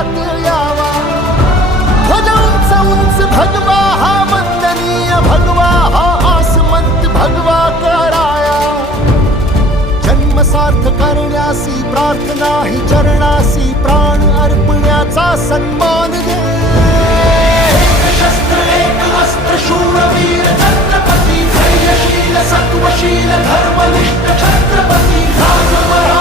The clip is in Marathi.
जगात यावा. ध्वज उंच उंच भगवा हा वंदनीय भगवा हा आसमंत भगवा कराया. जन्म सार्थ करण्यासी प्रार्थना ही चरणासी प्राण अर्पण्याचा सन्मान दे. एक शस्त्र एक अस्त्र शूरवीर छत्रपती, धैर्यशील सत्वशील धर्मनिष्ठ छत्रपती, राजमहाराज